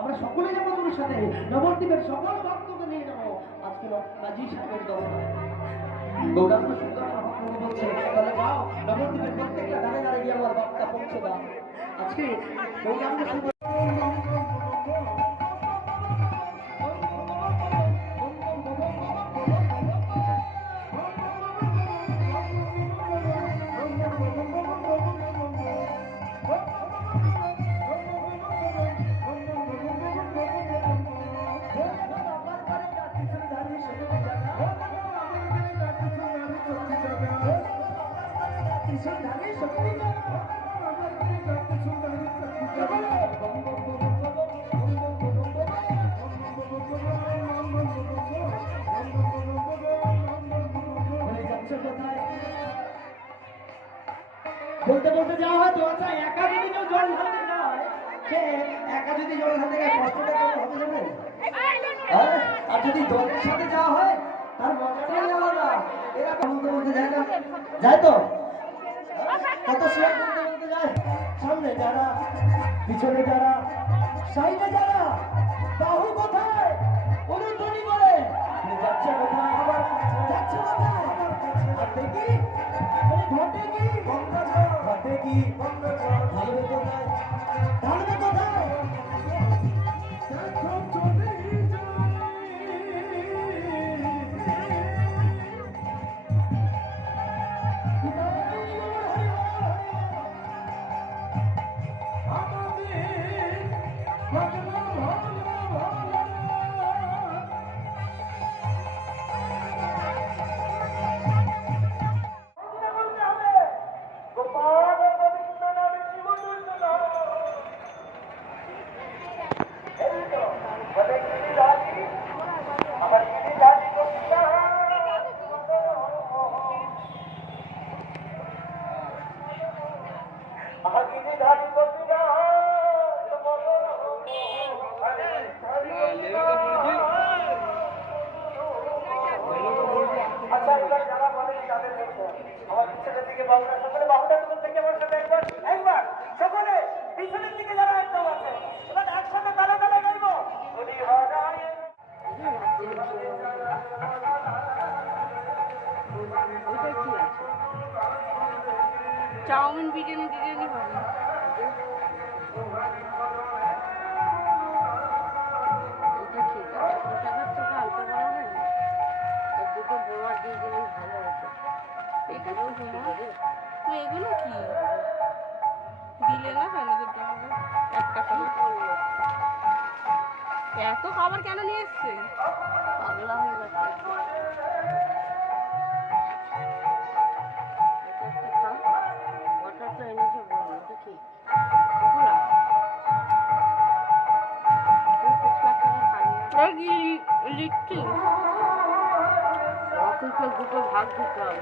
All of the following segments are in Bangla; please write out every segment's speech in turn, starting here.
আমরা সকলে যাব তোর সাথে। নবদ্বীপের সকল ভক্তকে নিয়ে যাব। আজকে কাজী সাহেবের দরকার গৌরাঙ্গ সুন্দর আমার বার্তা আজকে গৌরাঙ্গ সুন্দর বলতে বলতে যাওয়া হয় তো আচ্ছা একা যদি কেউ জল ঢালতে একা যদি জল ঢালতে যায়? আর যদি দলের সাথে যাওয়া হয়, তার মজাটাই আলাদা। এরা যায় না। যায় তো? কত শেয়ার করতে করতে যায়? সামনে যারা, পিছনে যারা, সাইডে যারা, বাহু কোথায়? অনুধ্বনি করে। যাচ্ছে কোথায়? আবার যাচ্ছে কোথায়? ঘটে কি? ঘটে কি? ঘটে কি? ঢালবে কোথায়? ঢালবে কোথায়? 不知道你。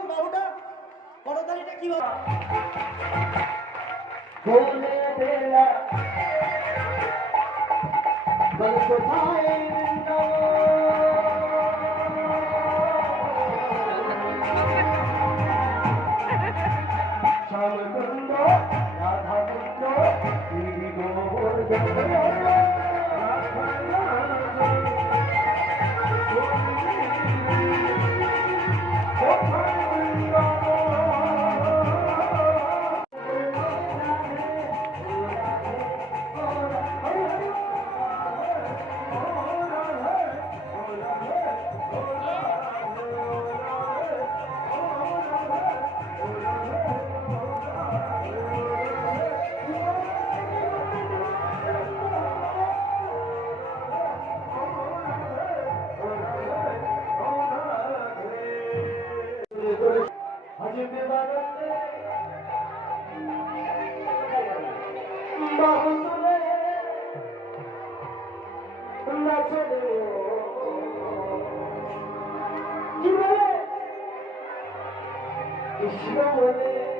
তুলুন বাহুটা করতালিটা কি হবে বলে বেলা 我希望我们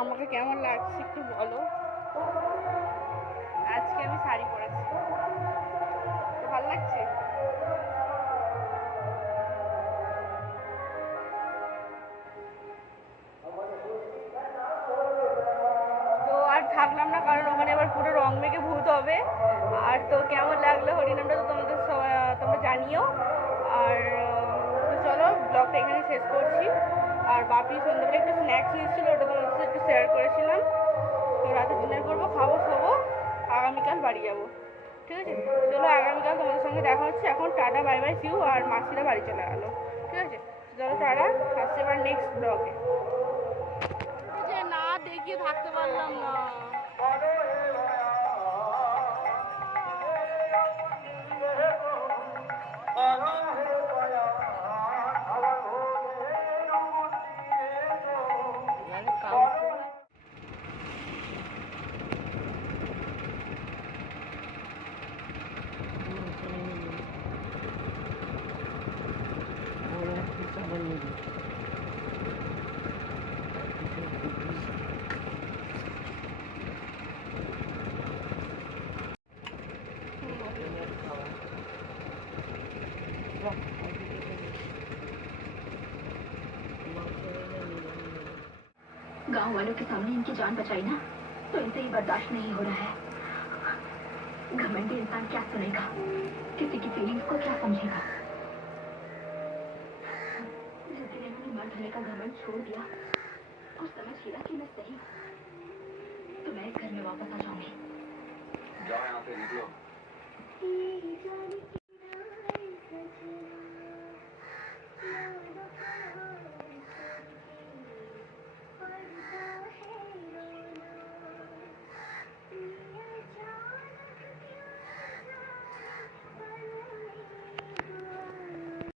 আমাকে কেমন লাগছে একটু বলো। আজকে আমি শাড়ি পরেছি। ভালো লাগছে? তো আর থাকলাম না, কারণ ওখানে এবার পুরো রং মেঘে ভূত হবে। আর তো কেমন লাগল হরিনামটা তো তোমাদের তোমরা জানিও। আর তো চলো, ব্লগটা এখানে শেষ করছি। আর বাপি সন্ধ্যাবেলা একটা স্ন্যাক্স নিয়েছিল ওটা তোমাদের সাথে একটু শেয়ার করেছিলাম। তো রাতে ডিনার করব খাব খাব আগামীকাল বাড়ি যাব। ঠিক আছে? চলো আগামীকাল তোমাদের সঙ্গে দেখা হচ্ছে। এখন tata bye bye see you আর মাসিরা বাড়ি চলে গেলো। ঠিক আছে? চলো টাটা আসছে এবার নেক্সট ব্লগে যে না দেখিয়ে থাকতে পারলাম না। गाँव वालों के सामने इनकी जान बचाई ना तो इनसे ही बर्दाश्त नहीं हो रहा है। घमंडी इंसान क्या सुनेगा? किसी की फीलिंग्स को क्या समझेगा? इन्होंने मर्द होने का घमंड छोड़ दिया और समझ लिया कि मैं सही तो मैं इस घर में वापस आ जाऊँगी। जाओ यहाँ से निकलो।